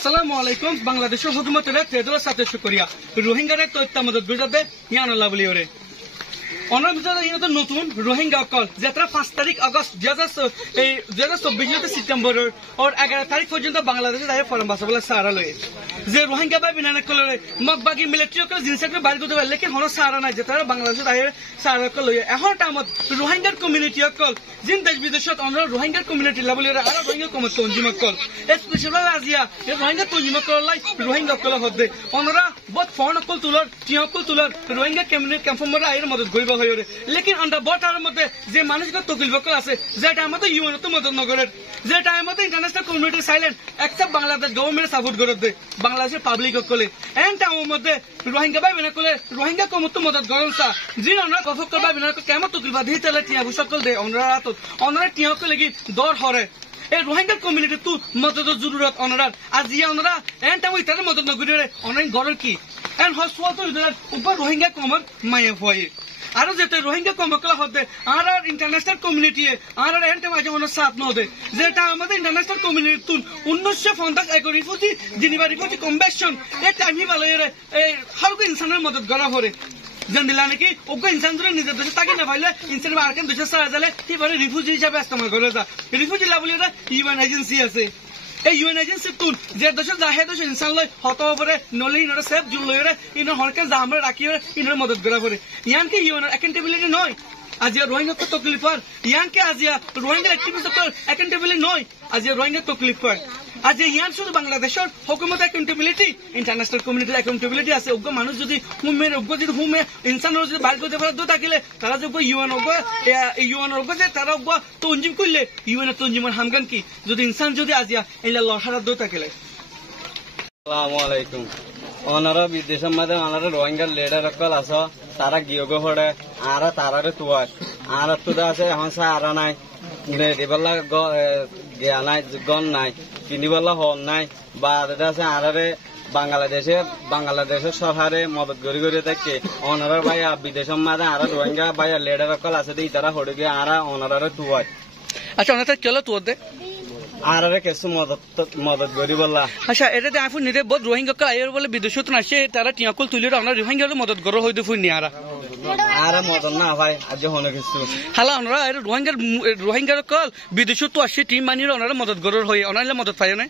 আসসালামু আলাইকুম বাংলাদেশের হুকুমতের তেদুর সাথে শুকরিয়া রোহিঙ্গারে তথ্য মদত গুজাবে ইয়ানাল্লাহ বলিওরে অনার ভিতরে ইনো নতুন রোহিঙ্গা কল যেটা 5 তারিখ আগস্ট 2024 সেপ্টেম্বর और 11 তারিখ পর্যন্ত বাংলাদেশে দাঁড়িয়ে ফরম বাসা বলে সারা লয়ে যে রোহিঙ্গা বা বিনানে কলরে মগবাগি মিলিটারি কল জিনিসকে বাইরে করতে পারলে কি হনো সারা নাই যেটা বাংলাদেশে দাঁড়িয়ে সারা কল লয়ে এখন টাইমত রোহিঙ্গার কমিউনিটি কল জিন দেশ বিদেশত অনর রোহিঙ্গার কমিউনিটি লাবলিরে আর রোহিঙ্গা কমিউনিটি তঞ্জিম কল স্পেশাল আজিয়া রোহিঙ্গা তঞ্জিম কল লাই রোহিঙ্গা কল হদে অনরা বহুত ফোন কল তুলর টিয়া কল তুলর রোহিঙ্গা কমিউনিটি কনফার্মার আইর মদত গইবা হয়রে लेकिन अंडर बॉर्डर मध्य जे मानसिक तकिल बकल আছে যে টাইমতে ইউএন তো মদত নগরের যে টাইমতে international community silent except Bangladesh government support করে দে বাংলাদেশের পাবলিক কলে এন্ড টাইম মধ্যে রোহিঙ্গা ভাই বিনা কলে রোহিঙ্গা কমত মদত গরমসা জি আমরা কথা কল ভাই বিনা কেমন তকিল বাধি তেলে টিয়া বুসকল দে অনরা টিয়া কলে কি দর হরে এই রোহিঙ্গা কমিউনিটি তো মদত জরুরত অনরার আজিয়া অনরা এন্ড টাইম ইতারে মদত নগরে অনলাইন গরর কি এন্ড হসওয়া তো উপর রোহিঙ্গা কমত মায়া হয় আর যেতে রোহিঙ্গা কমকলা হতে আর ইন্টারন্যাশনাল কমিউনিটি আর এন্ড মাঝে মনে সাথ নদে যেটা আমাদের ইন্টারন্যাশনাল কমিউনিটি তুন 1950 এক রিফিউজি জিনিভা রিফিউজি কনভেনশন এই টাইমই ভালো এই হাউকে ইনসানের মদত করা হরে জানিলা নাকি ওকে ইনসান ধরে নিজের দেশে তাকে না পাইলে ইনসান মার্কেট দেশে সারা যালে এবারে রিফিউজি হিসাবে ইস্তেমাল করে যা রিফিউজি লাবলিরা ইউএন এজেন্সি আছে এই ইউএন এজেন্সি তুন যে দেশে জাহে দেশে ইনসান লয় হত পরে নলি ইনরে সেফ জুল লয়রে ইনর হরকে জামরে রাখিরে ইনর মদত করা পরে ইয়ানকে ইউএন অ্যাকাউন্টেবিলিটি নয় আজিয়া রোহিঙ্গা তো তকলিফার ইয়ানকে আজিয়া রোহিঙ্গা অ্যাক্টিভিস্ট তো অ্যাকাউন্টেবিলিটি নয় আজিয়া রোহিঙ্গা তকলিফার আজিয়া ইয়ান শুধু বাংলাদেশের হুকুমত অ্যাকাউন্টেবিলিটি ইন্টারন্যাশনাল কমিউনিটির অ্যাকাউন্টেবিলিটি আছে ওগো মানুষ যদি হুমের ওগো যদি হুমে ইনসানর যদি বাইর করতে পারে তো তাকিলে তারা যে ইউএন ওগো যে তারা ওগো তঞ্জিম করলে ইউএন তঞ্জিমের হামগান কি যদি ইনসান যদি আজিয়া এলা লড়ারা দো তাকিলে আসসালামু আলাইকুম অনারা বিদেশের মধ্যে অনারা রোহিঙ্গার লিডার কল আছে তারা গিয়োগো হড়ে আর তারারে তুয়ার আর তুদা আছে এখন সারা নাই দেবলা গিয়া নাই গন নাই কিনিবলা হন নাই বা আছে আরারে বাংলাদেশের সরকারে মদত গড়ি থাকে অনারা ভাইয়া বিদেশের মধ্যে আর রোহিঙ্গা ভাইয়া লিডার কল আছে তারা হড়ে গিয়ে আর অনারারে তুয়ার আচ্ছা অনারা চলো তুয়ার দে আরে কিছু মদত করি বললা আচ্ছা এটাতে আইফোন নিতে বহুত রোহিঙ্গা আইর বলে বিদেশত না সে তারা টিয়াকুল তুলির আমরা রোহিঙ্গা মদত করো হইতো ফুন নিয়ারা আরে মদত না ভাই আজ হনে কিছু হালা আমরা রোহিঙ্গার কল বিদেশত তো আসে টিম মানির ওনারা মদত করর হই ওনারা মদত পায় না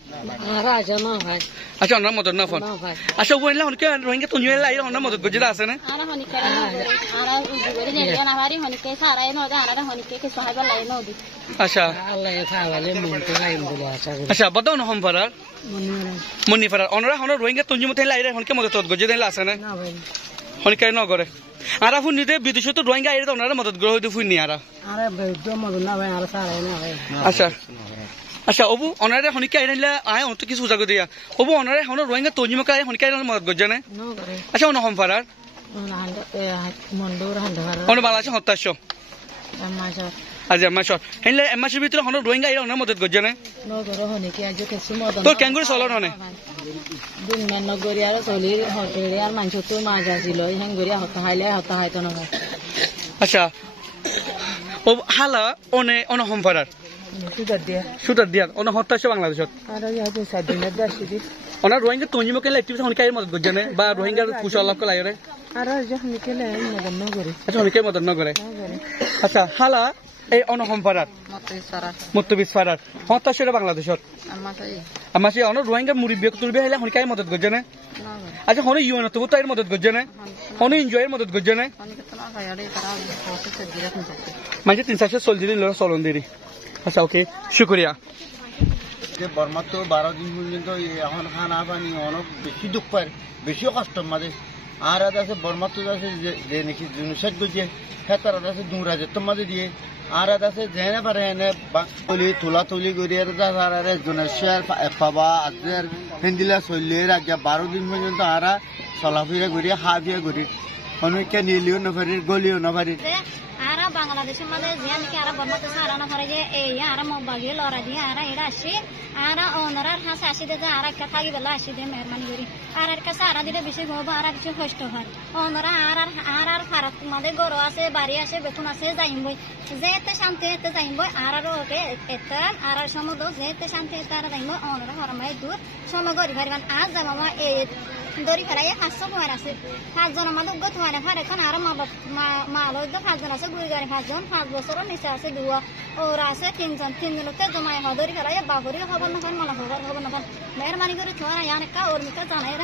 আরা আজ না ভাই আচ্ছা ওনারা মদত না ফোন আচ্ছা ওইলা হনকে রোহিঙ্গা তুলির আইর ওনারা মদত গজরা আছে না আরা হনিকে আরা উজুরে নেয়া না হারি হনিকে সারাই ন আরা হনিকে কে সাহাবা লাই ন দি আচ্ছা আল্লাহ তাআলা মনতে লাই বলে আচ্ছা বদাও না হমফারার মনিফারার ওনারা হন রোহিঙ্গা তুলির মতে লাইরে হনকে মদত গজরা আছে না না ভাই হনকে ন করে আরা ফুন নিতে বিদেশত রোহিঙ্গা আইরে ওনারা মদত গড় হইতো ফুন নিয়ারা আরে বেদ মদত না ভাই আরা সারাই না ভাই আচ্ছা আচ্ছা অবু অনারে হনিকে আইলা আয় অন্ত কিছু জাগো দিয়া অবু অনারে হন রোহিঙ্গা তঞ্জিমকা আয় হনিকে আইলা মদত গজনে ন করে আচ্ছা অন হমফারার মন্ডোর হান্ডার অন বালাছে হতাশ মাঝা আজ মাসর হেলে মাসের ভিতরে হন রোহিঙ্গা আইলা ওনার মদত গজনে ন করে হনিকে আজ কিছু মদত তো ক্যাঙ্গুর চলো ননে দিন মেন নগরি আর চলির হটেরি আর মানুষ তো মাজা ছিল হেঙ্গুরি হতা হাইতো না ভাই আচ্ছা ও হালা অনে অন হমফারার সুতার দিয়া অন হতাশ বাংলাদেশত আর ইয়াতে সাদিনের দাসি দি ওনা রোহিঙ্গা তঞ্জিমকে অ্যাক্টিভিটি হনকে আইর মদত গজনে বা রোহিঙ্গার কুশল কল আইরে আর যখন কেলে মদত ন করে আচ্ছা হনিকে মদত ন করে আচ্ছা হালা এই অন হমফারার মুত্তবিস ফারার হতাশ বাংলাদেশত আমার সে অন রোহিঙ্গা মুরিবিয় তুলবে হলে হনকে আইর মদত গজনে আচ্ছা হন ইউএন তো তাইর মদত গজনে হন এনজয়ের মদত গজনে মানে 300 চলজিলি লড় চলন দেরি আচ্ছা ওকে শুক্রিয়া বর্মা তো 12 দিন পর্যন্ত এখন খানা পানি অনেক বেশি দুঃখ পায় বেশি কষ্ট মাঝে আর আছে বর্মা তো আছে যে নাকি জুনুসাদ গজে হেতার আছে দুরাজের তো মাঝে দিয়ে আর আছে জেনে পারে এনে বাকলি তুলি করি আর আরে জুনেশিয়ার পাবা আজের হিন্দিলা চললে আগে 12 দিন পর্যন্ত আরা চলাফেরা করি হাফিয়া করি অনেকে নিলিও নপারি গলিও নপারি আরা বাংলাদেশের মধ্যে যে নাকি আরা বর্মাতে সারা না পারে যে এই আরা মোবাইল লড়া দিয়ে আরা এটা আসি আরা ওনারার কাছে আসি যে আরা একটা থাকি বেলা আসি দিয়ে মেহরবানি করি আর কাছে আরা দিলে বেশি ঘুমাবো আর বেশি কষ্ট হয় ওনারা আর ফারাক মাঝে গরু আছে বাড়ি আছে বেতন আছে যাইম বই যে এতে শান্তি এতে যাইম বই আর ওকে এতে আর সমুদ্র যে এতে শান্তি এতে আর যাইম ওনারা হরমাই দূর সময় করি পারিবান আজ যাবো আমার এই দড়ি ফেলাই 500 কুমার আছে 5 জন আমাদের গত হয় না ফারে এখন আর মা লইতো 5 জন আছে গুই গাড়ি 5 জন 5 বছরের নিচে আছে দুয়া ওরা আছে 3 জন তে জমায় হয় দড়ি ফেলাই বাবরি খবর না মলা খবর না মেহরবানি করে থোয়া ইয়ান কা ওর মিকা জানাই